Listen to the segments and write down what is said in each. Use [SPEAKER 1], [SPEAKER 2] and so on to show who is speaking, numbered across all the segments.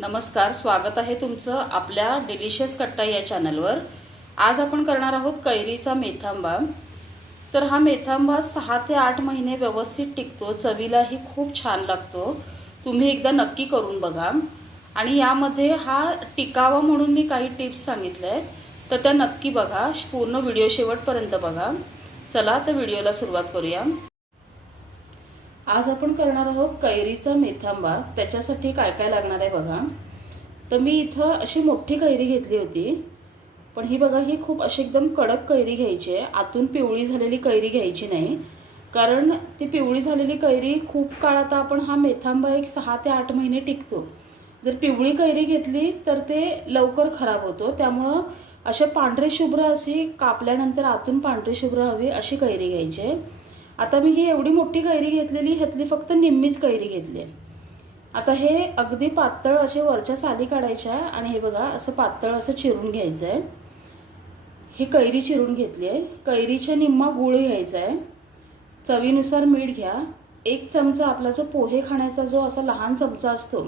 [SPEAKER 1] नमस्कार स्वागत आहे तुमचं आपल्या डिलिशियस कट्टा या चॅनलवर आज आपण करणार आहोत कैरीचा मेथांबा. तर हा मेथांबा सहा ते आठ महिने व्यवस्थित टिकतो चवीलाही खूप छान लागतो. तुम्ही एकदा नक्की करून बघा. आणि यामध्ये हा टिकावा म्हणून मी काही टिप्स सांगितल्या आहेत. तर त्या नक्की बघा पूर्ण व्हिडिओ शेवटपर्यंत बघा. चला तर व्हिडिओला सुरुवात करूया. आज आपण करणार आहोत कैरीचा मेथांबा. त्याच्यासाठी काय काय लागणार आहे बघा. तर मी इथं अशी मोठी कैरी घेतली होती. पण ही बघा ही खूप अशी एकदम कडक कैरी घ्यायची आहे. आतून पिवळी झालेली कैरी घ्यायची नाही. कारण ती पिवळी झालेली कैरी खूप काळ आता आपण हा मेथांबा एक सहा ते आठ महिने टिकतो. जर पिवळी कैरी घेतली तर ते लवकर खराब होतो. त्यामुळं अशा पांढरे शुभ्र अशी कापल्यानंतर आतून पांढरी शुभ्र हवी अशी कैरी घ्यायची आहे. आता मी ही एवढी मोठी कैरी घेतलेली ह्यातली फक्त निम्मीच कैरी घेतली आहे. आता हे अगदी पातळ असे वरच्या साली काढायच्या आणि हे बघा असं पातळ असं चिरून घ्यायचं आहे ही कैरी चिरून घेतली आहे. कैरीच्या निम्मा गुळ घ्यायचा आहे चवीनुसार मीठ घ्या. एक चमचा आपला जो पोहे खाण्याचा जो असा लहान चमचा असतो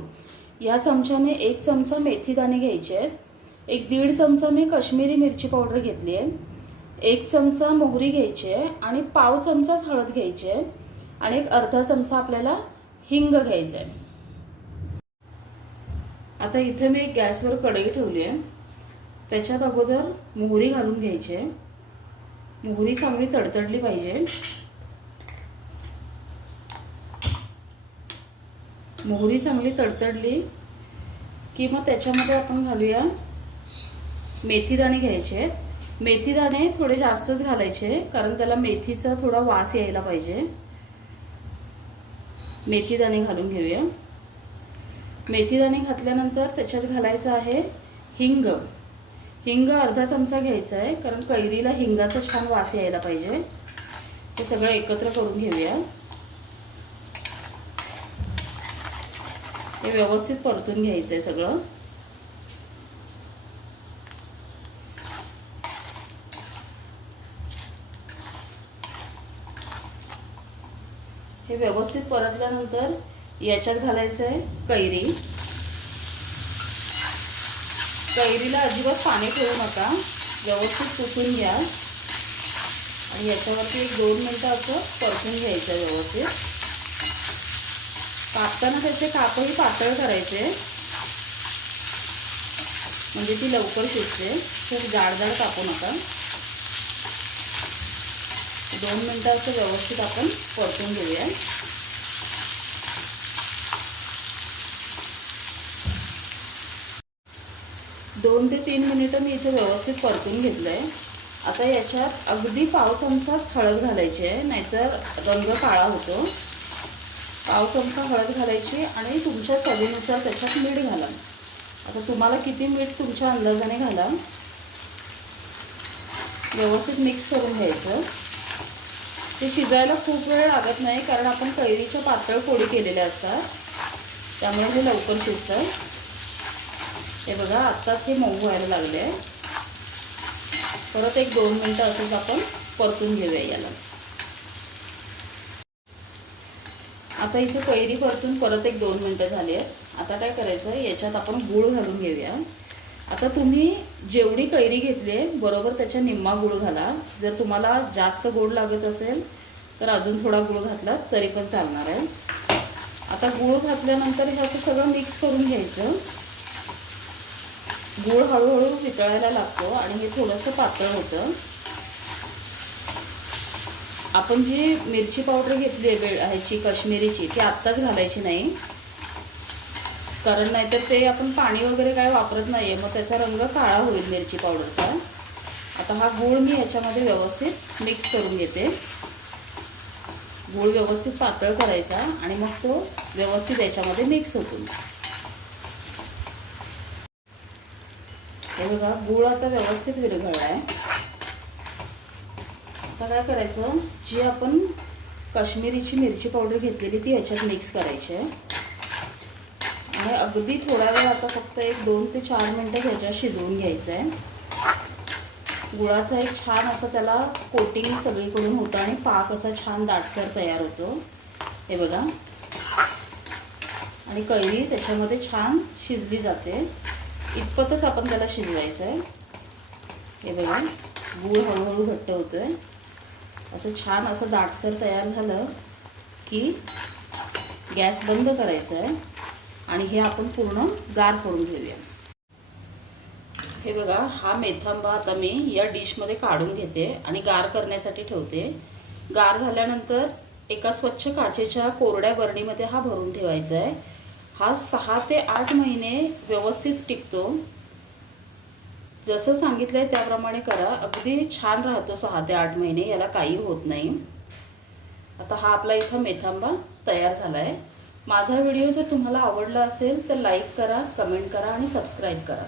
[SPEAKER 1] या चमच्याने एक चमचा मेथीदाणे घ्यायचे आहेत. एक दीड चमचा मी काश्मीरी मिरची पावडर घेतली आहे. एक चमचा मोहरी घ्यायची आहे आणि पाव चमचाच हळद घ्यायची आहे आणि एक अर्धा चमचा आपल्याला हिंग घ्यायचा. आहे आता इथे मी एक गॅसवर कढई ठेवली आहे त्याच्यात अगोदर मोहरी घालून घ्यायची. आहे मोहरी चांगली तडतडली पाहिजे. मोहरी चांगली तडतडली की मग त्याच्यामध्ये आपण घालूया मेथीदाणे घ्यायचे. आहेत मेथीदाणे थोडे जास्तच घालायचे कारण त्याला मेथीचा थोडा वास यायला पाहिजे. मेथीदाणे घालून घेऊया. मेथीदाणे घातल्यानंतर त्याच्यात घालायचं आहे हिंग. हिंग अर्धा चमचा घ्यायचा आहे कारण कैरीला हिंगाचा छान वास यायला पाहिजे. हे सगळं एकत्र करून घेऊया. हे व्यवस्थित परतून घ्यायचं आहे सगळं. हे व्यवस्थित परतल्यानंतर याच्यात घालायचं आहे कैरी. कैरीला अजिबात पाणी ठेवू नका. व्यवस्थित पुसून घ्या. आणि याच्यावरती एक दोन मिनटं असं परतून घ्यायचं व्यवस्थित. कापताना त्याचे कापही पातळ करायचे. म्हणजे ती लवकर शिजते. खूप जाड जाड कापू नका. दोन मिनटं असं व्यवस्थित आपण परतून घेऊया. दोन ते तीन मिनिटं मी इथे व्यवस्थित परतून घेतलं आहे आता याच्यात अगदी पाव चमचाच हळद घालायची आहे नाहीतर रंग काळा होतो. पाव चमचा हळद घालायची आणि तुमच्या चवीनुसार त्याच्यात मीठ घाला. आता तुम्हाला किती मीठ तुमच्या अंदाजाने घाला. व्यवस्थित मिक्स करून घ्यायचं. ते शिजायला खूप वेळ लागत नाही कारण आपण कैरीच्या पातळ फोडी केलेल्या असतात. त्यामुळे हे लवकर शिजतं. हे बघा आत्ताच हे मऊ व्हायला लागले आहे. परत एक दोन मिनटं असंच आपण परतून घेऊया याला. आता इथे कैरी परतून परत एक दोन मिनटं झाली आहेत. आता काय करायचं याच्यात आपण गूळ घालून घेऊया. आता तुम्ही जेवढी कैरी घेतली आहे बरोबर त्याच्या निम्मा गूळ घाला. जर तुम्हाला जास्त गोड लागत असेल तर अजून थोडा गुळ घातला तरी पण चालणार आहे. आता गूळ घातल्यानंतर हे असं सगळं मिक्स करून घ्यायचं. गूळ हळूहळू वितळायला लागतो आणि हे थोडंसं पातळ होतं. आपण जी मिरची पावडर घेतली आहे ह्याची काश्मीरीची ती आत्ताच घालायची नाही. कारण नाहीतर ते आपण पाणी वगैरे काय वापरत नाही आहे मग त्याचा रंग काळा होईल मिरची पावडरचा. आता हा गूळ मी ह्याच्यामध्ये व्यवस्थित मिक्स करून घेते. गूळ व्यवस्थित पातळ करायचा आणि मग तो व्यवस्थित याच्यामध्ये मिक्स होतो. हे बघा गूळ आता व्यवस्थित विरघळला आहे आता काय करायचं? जी आपण काश्मीरीची मिरची पावडर घेतलेली ती ह्याच्यात मिक्स करायची आहे. आणि अगदी थोडा वेळ आता फक्त एक दोन ते चार मिनटं ह्याच्यात शिजवून घ्यायचं आहे गुळाचा एक छान असं त्याला कोटिंग सगळीकडून होतं आणि पाक असा छान दाटसर तयार होतो. हे बघा. आणि कैरी त्याच्यामध्ये छान शिजली जाते. इतपतच आपण त्याला शिजवायचं आहे हे बघा. गूळ हळूहळू घट्ट आहे असं छान असं दाटसर तयार झालं की गॅस बंद करायचा आहे आणि हे आपण पूर्ण गार करून घेऊया. हे बघा हा मेथांबा आता मी या डिशमध्ये काढून घेते आणि गार करण्यासाठी ठेवते. गार झाल्यानंतर एका स्वच्छ काचेच्या कोरड्या बरणीमध्ये हा भरून ठेवायचा आहे हा सहा ते आठ महिने व्यवस्थित टिकतो. जसं सांगितलंय त्याप्रमाणे करा. अगदी छान राहतो सहा ते आठ महिने याला काही होत नाही. आता हा आपला इथं मेथांबा तयार झाला आहे माझा व्हिडिओ जर तुम्हाला आवडला असेल तर लाईक करा कमेंट करा आणि सबस्क्राईब करा.